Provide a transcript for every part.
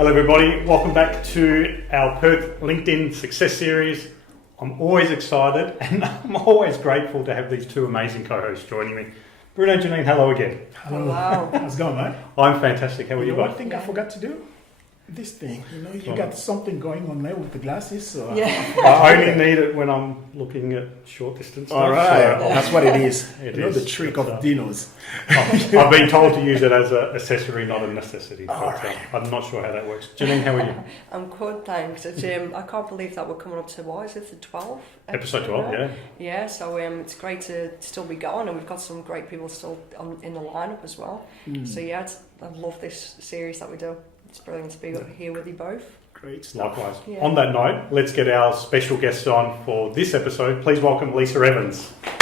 Hello everybody, welcome back to our Perth LinkedIn Success Series. I'm always excited and I'm always grateful to have these two amazing co-hosts joining me. Bruno and Janine, hello again. Hello. How's it going, mate? I'm fantastic, how are you One guys? thing I forgot to do? This thing. You got something going on there with the glasses. So I only need it when I'm looking at short distance. All right, So that's what it is. It you know is. the trick of Dino's. I've been told to use it as an accessory, not a necessity. But, Alright. I'm not sure how that works. Janine, how are you? I'm good, thanks. It's, I can't believe that we're coming up to, what is it, the 12th? Episode 12, yeah. Yeah, so it's great to still be going, and we've got some great people still in the lineup as well. So yeah, I love this series that we do. It's brilliant to be here with you both. Great stuff. Likewise. Yeah. On that note, let's get our special guests on for this episode. Please welcome Lisa Evans. Hey,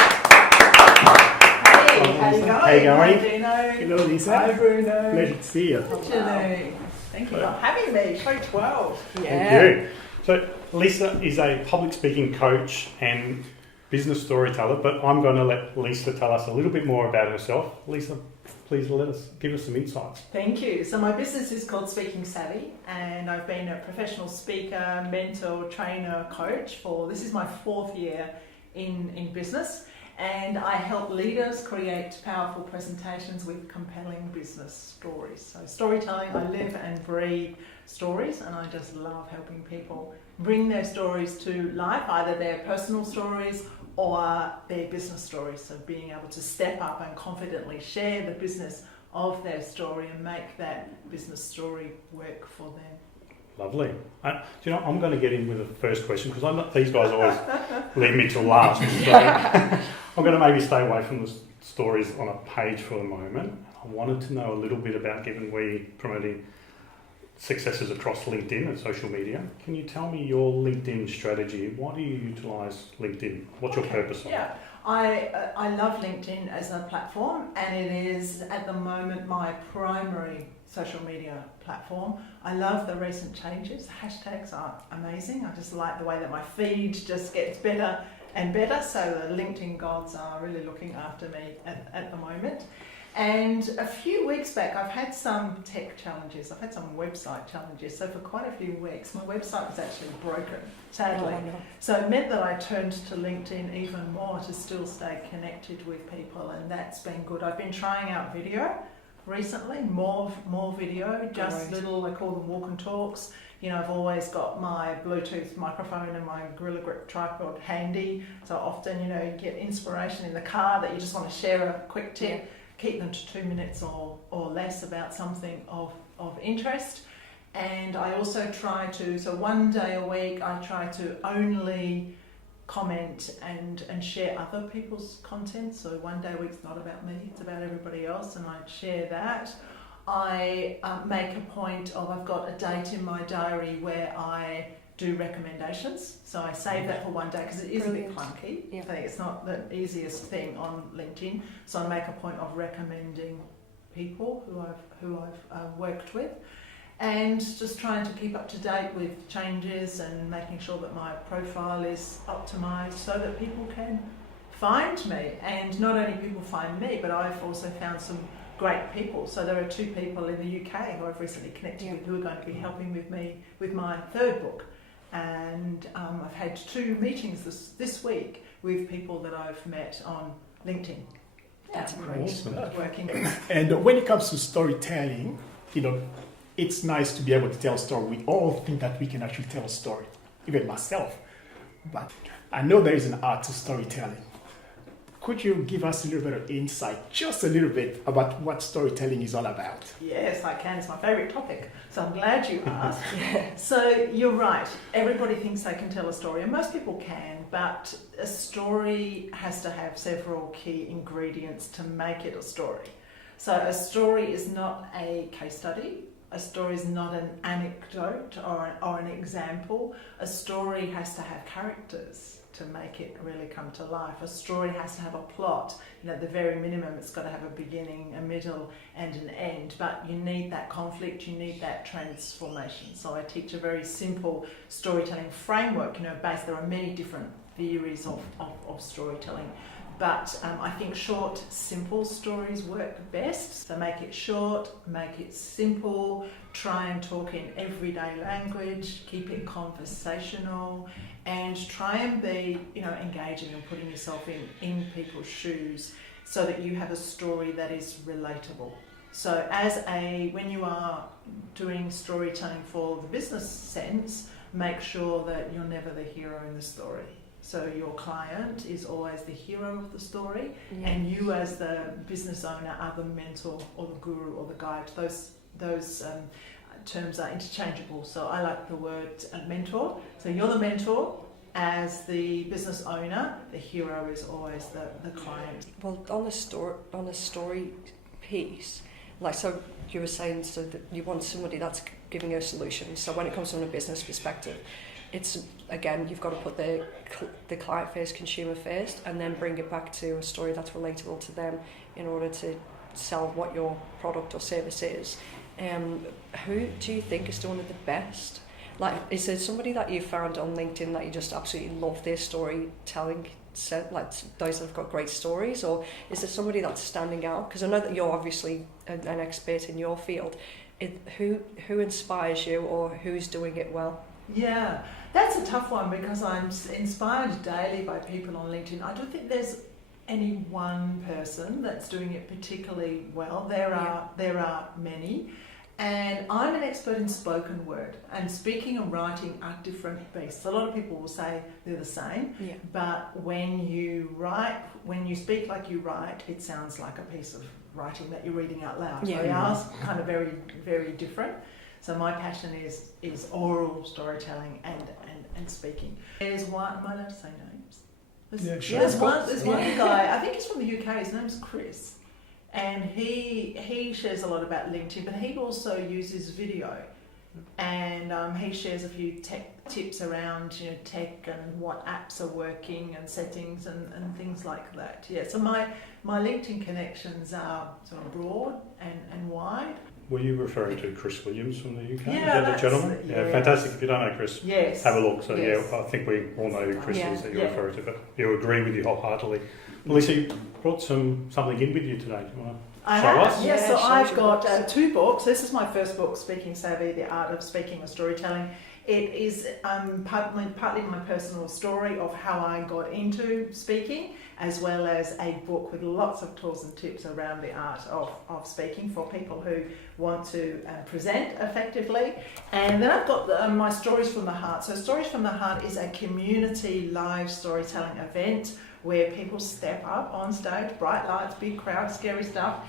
how you going? How you going? Hi, Dino. Hello, Lisa. Hi, Bruno. Pleasure to see you. Hello. Thank you for having me. Show 12. Yeah. Thank you. So Lisa is a public speaking coach and business storyteller, but I'm going to let Lisa tell us a little bit more about herself. Lisa, please give us some insights. Thank you. So my business is called Speaking Savvy, and I've been a professional speaker, mentor, trainer, coach this is my 4th year in business, and I help leaders create powerful presentations with compelling business stories. So storytelling, I live and breathe stories, and I just love helping people bring their stories to life, either their personal stories or their business stories. So being able to step up and confidently share the business of their story and make that business story work for them. Lovely. Do you know, I'm going to get in with the first question because these guys always leave me till last. So I'm going to maybe stay away from the stories on a page for the moment. I wanted to know a little bit about, given we promoting successes across LinkedIn and social media. Can you tell me your LinkedIn strategy? Why do you utilise LinkedIn? What's your purpose on it? Yeah, I love LinkedIn as a platform, and it is at the moment my primary social media platform. I love the recent changes. Hashtags are amazing. I just like the way that my feed just gets better and better. So the LinkedIn gods are really looking after me at the moment. And a few weeks back, I've had some tech challenges. I've had some website challenges. So for quite a few weeks, my website was actually broken, sadly. Oh, no. So it meant that I turned to LinkedIn even more to still stay connected with people, and that's been good. I've been trying out video recently, more video, just little, I call them walk and talks. You know, I've always got my Bluetooth microphone and my Gorilla Grip tripod handy. So often, you know, you get inspiration in the car that you just want to share a quick tip. Yeah. Keep them to 2 minutes or less about something of interest. And I also try to, so one day a week, I try to only comment and share other people's content. So one day a week's not about me, it's about everybody else, and I share that. I make a point of, I've got a date in my diary where I do recommendations, so I save that for one day because it is a bit clunky. Yeah. I think it's not the easiest thing on LinkedIn, so I make a point of recommending people who I've worked with, and just trying to keep up to date with changes and making sure that my profile is optimized so that people can find me, and not only people find me, but I've also found some great people. So there are 2 people in the UK who I've recently connected with who are going to be helping with me with my 3rd book. And I've had 2 meetings this week with people that I've met on LinkedIn. That's great. Awesome. Working. And when it comes to storytelling, you know, it's nice to be able to tell a story. We all think that we can actually tell a story, even myself. But I know there is an art to storytelling. Could you give us a little bit of insight, just a little bit, about what storytelling is all about? Yes, I can. It's my favourite topic, so I'm glad you asked. So you're right. Everybody thinks they can tell a story, and most people can, but a story has to have several key ingredients to make it a story. So a story is not a case study. A story is not an anecdote or an example. A story has to have characters to make it really come to life. A story has to have a plot. You know, at the very minimum, it's got to have a beginning, a middle, and an end. But you need that conflict, you need that transformation. So I teach a very simple storytelling framework. You know, there are many different theories of storytelling. But I think short, simple stories work best. So make it short, make it simple, try and talk in everyday language, keep it conversational, and try and be, engaging and putting yourself in people's shoes so that you have a story that is relatable. So when you are doing storytelling for the business sense, make sure that you're never the hero in the story. So your client is always the hero of the story, and you as the business owner are the mentor or the guru or the guide. Those terms are interchangeable. So I like the word mentor. So you're the mentor. As the business owner, the hero is always the client. Well, on the story piece, so you were saying, so that you want somebody that's giving you a solution. So when it comes from a business perspective, it's, again, you've got to put the client first, consumer first, and then bring it back to a story that's relatable to them in order to sell what your product or service is. Who do you think is doing it the best? Is there somebody that you found on LinkedIn that you just absolutely love their storytelling, those that have got great stories, or is there somebody that's standing out? Because I know that you're obviously an expert in your field. Who inspires you, or who's doing it well? Yeah, that's a tough one because I'm inspired daily by people on LinkedIn. I don't think there's any one person that's doing it particularly well. There are many. And I'm an expert in spoken word, and speaking and writing are different beasts. A lot of people will say they're the same, but when you speak like you write, it sounds like a piece of writing that you're reading out loud. So they are kind of very, very different. So my passion is oral storytelling and speaking. There's one, am I allowed to say names? There's one guy, I think he's from the UK, his name's Chris. And he shares a lot about LinkedIn, but he also uses video, and he shares a few tech tips around tech and what apps are working and settings and things like that. Yeah, so my LinkedIn connections are sort of broad and wide. Were you referring to Chris Williams from the UK? Yeah, is that the gentleman? Yeah, fantastic. If you don't know Chris, have a look. So I think we all know who Chris is that you're referring to, but you agree with you wholeheartedly. Lisa, you brought something in with you today. Do you want to show us? Yes, so I've got 2 books. This is my first book, Speaking Savvy, The Art of Speaking or Storytelling. It is partly my personal story of how I got into speaking, as well as a book with lots of tools and tips around the art of speaking for people who want to present effectively. And then I've got my Stories from the Heart. So Stories from the Heart is a community live storytelling event where people step up on stage, bright lights, big crowd, scary stuff,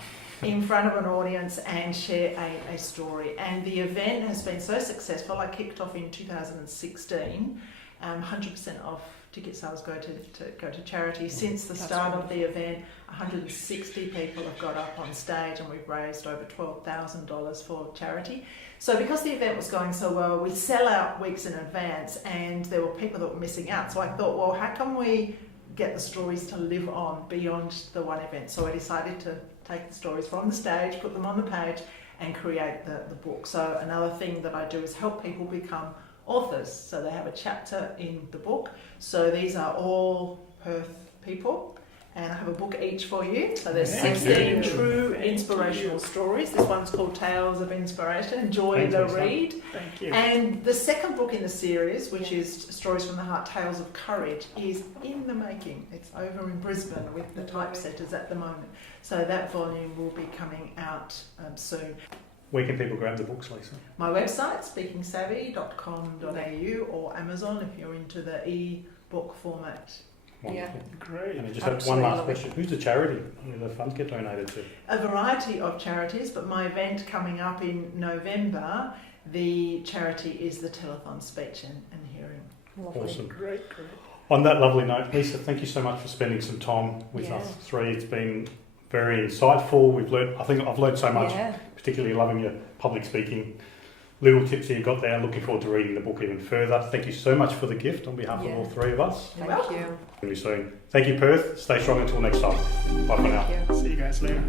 in front of an audience and share a story. And the event has been so successful. I kicked off in 2016. 100% off ticket sales go to charity. Since the start of the event, 160 people have got up on stage, and we've raised over $12,000 for charity. So because the event was going so well, we sell out weeks in advance, and there were people that were missing out. So I thought, well, how can we get the stories to live on beyond the one event? So I decided to take the stories from the stage, put them on the page, and create the book. So another thing that I do is help people become authors. So they have a chapter in the book. So these are all Perth people, and I have a book each for you. So there's 16 true inspirational stories. This one's called Tales of Inspiration. Enjoy the read. Thank you. And the second book in the series, which is Stories from the Heart, Tales of Courage, is in the making. It's over in Brisbane with the typesetters at the moment. So that volume will be coming out soon. Where can people grab the books, Lisa? My website, speakingsavvy.com.au, or Amazon if you're into the e-book format. Wonderful. Yeah, great. And I just have one last question. Who's the charity the funds get donated to? A variety of charities, but my event coming up in November, the charity is the Telethon Speech and Hearing. lovely. Awesome. Great. On that lovely note, Lisa, thank you so much for spending some time with us three. It's been very insightful. I think I've learned so much, particularly loving your public speaking little tips that you got there. Looking forward to reading the book even further. Thank you so much for the gift on behalf of all 3 of us. Thank you. See you soon. Thank you, Perth. Stay strong until next time. Bye for now. Thank you. See you guys later.